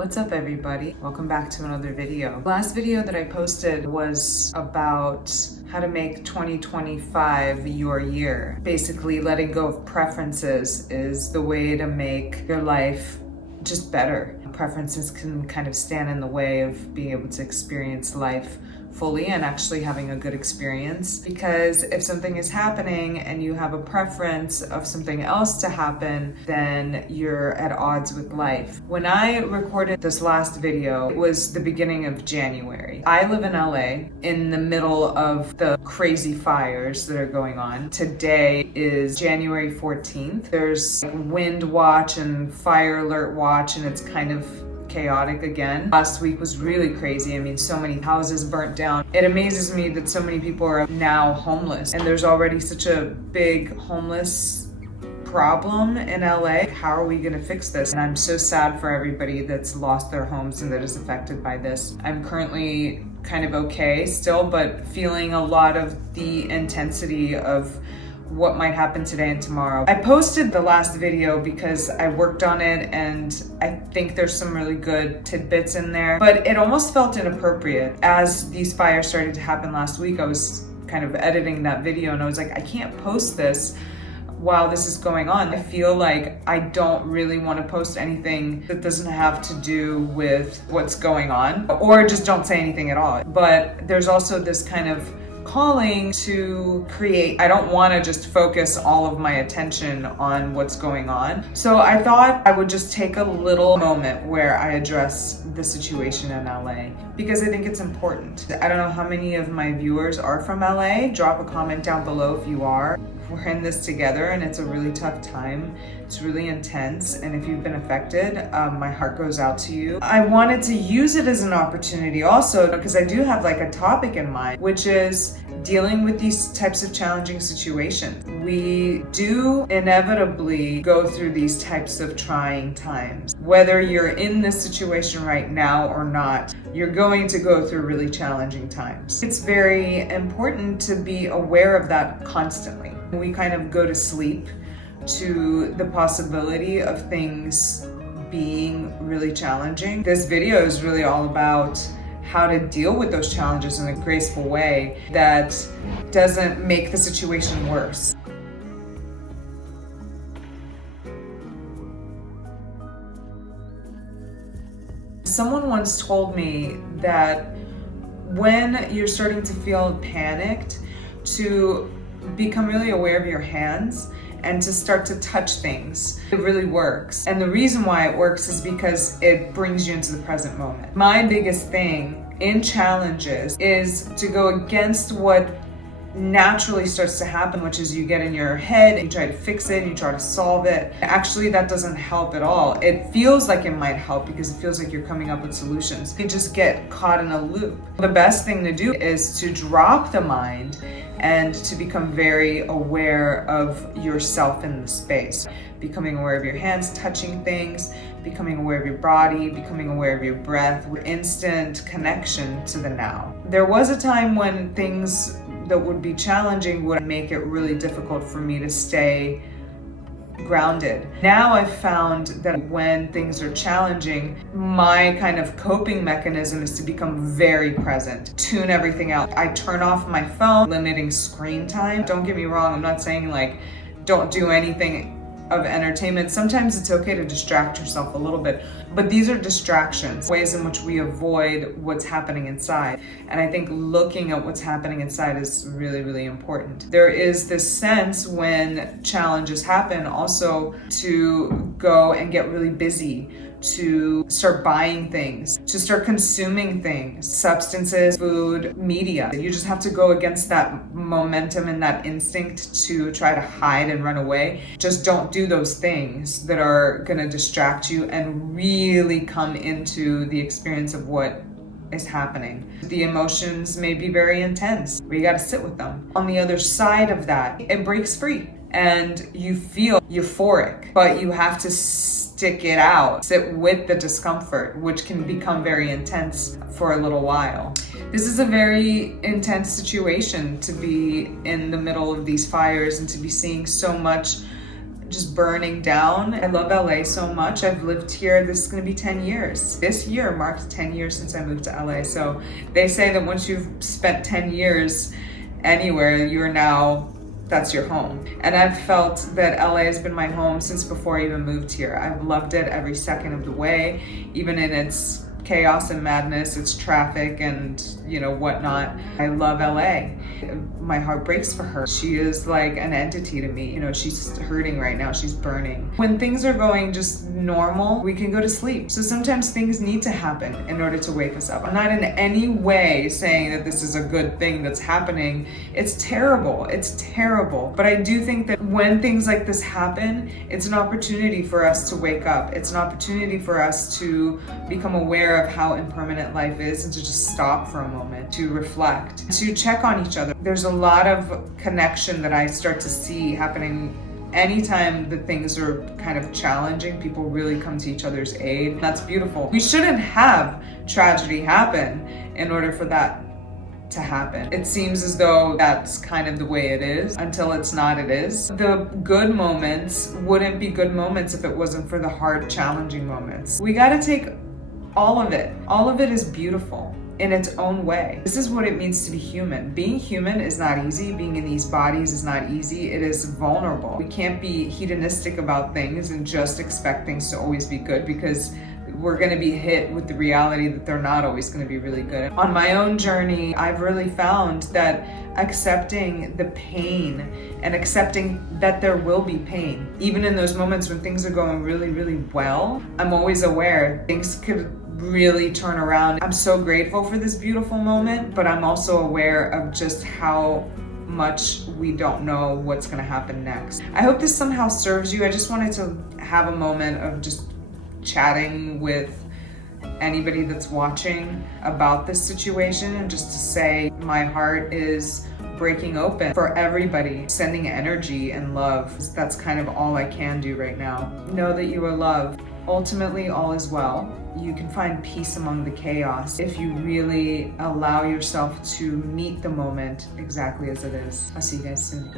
What's up everybody? Welcome back to another video. The last video that I posted was about how to make 2025 your year. Basically, letting go of preferences is the way to make your life just better. Preferences can kind of stand in the way of being able to experience life fully and actually having a good experience, because if something is happening and you have a preference of something else to happen, then you're at odds with life. When I recorded this last video, it was the beginning of January. I live in LA in the middle of the crazy fires that are going on. Today is January 14th. There's wind watch and fire alert watch, and it's kind of chaotic again. Last week was really crazy. I mean, so many houses burnt down. It amazes me that so many people are now homeless, and there's already such a big homeless problem in LA. How are we going to fix this? And I'm so sad for everybody that's lost their homes and that is affected by this. I'm currently kind of okay still, but feeling a lot of the intensity of what might happen today and tomorrow. I posted the last video because I worked on it and I think there's some really good tidbits in there, but it almost felt inappropriate. As these fires started to happen last week, I was kind of editing that video and I was like, I can't post this while this is going on. I feel like I don't really want to post anything that doesn't have to do with what's going on, or just don't say anything at all. But there's also this kind of calling to create. I don't want to just focus all of my attention on what's going on. So I thought I would just take a little moment where I address the situation in LA, because I think it's important. I don't know how many of my viewers are from LA. Drop a comment down below if you are. We're in this together and it's a really tough time. It's really intense, and if you've been affected, my heart goes out to you. I wanted to use it as an opportunity also, because I do have like a topic in mind, which is dealing with these types of challenging situations. We do inevitably go through these types of trying times. Whether you're in this situation right now or not, you're going to go through really challenging times. It's very important to be aware of that constantly. We kind of go to sleep to the possibility of things being really challenging. This video is really all about how to deal with those challenges in a graceful way that doesn't make the situation worse. Someone once told me that when you're starting to feel panicked, to become really aware of your hands and to start to touch things. It really works. And the reason why it works is because it brings you into the present moment. My biggest thing in challenges is to go against what naturally starts to happen, which is you get in your head and you try to fix it and you try to solve it. Actually, that doesn't help at all. It feels like it might help because it feels like you're coming up with solutions. You just get caught in a loop. The best thing to do is to drop the mind and to become very aware of yourself in the space. Becoming aware of your hands touching things, becoming aware of your body, becoming aware of your breath, with instant connection to the now. There was a time when things that would be challenging would make it really difficult for me to stay grounded. Now I've found that when things are challenging, my kind of coping mechanism is to become very present, tune everything out. I turn off my phone, limiting screen time. Don't get me wrong, I'm not saying like don't do anything of entertainment. Sometimes it's okay to distract yourself a little bit, but these are distractions, ways in which we avoid what's happening inside. And I think looking at what's happening inside is really, really important. There is this sense when challenges happen also to go and get really busy, to start buying things, to start consuming things, substances, food, media. You just have to go against that momentum and that instinct to try to hide and run away. Just don't do those things that are gonna distract you and really come into the experience of what is happening. The emotions may be very intense, but you gotta sit with them. On the other side of that, it breaks free and you feel euphoric, but you have to stick it out, sit with the discomfort, which can become very intense for a little while. This is a very intense situation to be in the middle of these fires and to be seeing so much just burning down. I love LA so much. I've lived here, this is gonna be 10 years. This year marks 10 years since I moved to LA. So they say that once you've spent 10 years anywhere, that's your home. And I've felt that LA has been my home since before I even moved here. I've loved it every second of the way, even in its chaos and madness, its traffic and whatnot. I love LA. My heart breaks for her. She is like an entity to me. She's hurting right now. She's burning. When things are going just normal, we can go to sleep. So sometimes things need to happen in order to wake us up. I'm not in any way saying that this is a good thing that's happening. It's terrible. It's terrible. But I do think that when things like this happen, it's an opportunity for us to wake up. It's an opportunity for us to become aware of how impermanent life is and to just stop for a moment, to reflect, to check on each other. There's a lot of connection that I start to see happening anytime that things are kind of challenging. People really come to each other's aid. That's beautiful. We shouldn't have tragedy happen in order for that to happen. It seems as though that's kind of the way it is. Until it's not, it is. The good moments wouldn't be good moments if it wasn't for the hard, challenging moments. We gotta take all of it. All of it is beautiful in its own way. This is what it means to be human. Being human is not easy. Being in these bodies is not easy. It is vulnerable. We can't be hedonistic about things and just expect things to always be good, because we're going to be hit with the reality that they're not always going to be really good. On my own journey, I've really found that accepting the pain and accepting that there will be pain, even in those moments when things are going really, really well, I'm always aware things could really turn around. I'm so grateful for this beautiful moment, but I'm also aware of just how much we don't know what's going to happen next. I hope this somehow serves you. I just wanted to have a moment of just chatting with anybody that's watching about this situation, and just to say my heart is breaking open for everybody, sending energy and love. That's kind of all I can do right now. Know that you are loved. Ultimately, all is well. You can find peace among the chaos if you really allow yourself to meet the moment exactly as it is. I'll see you guys soon.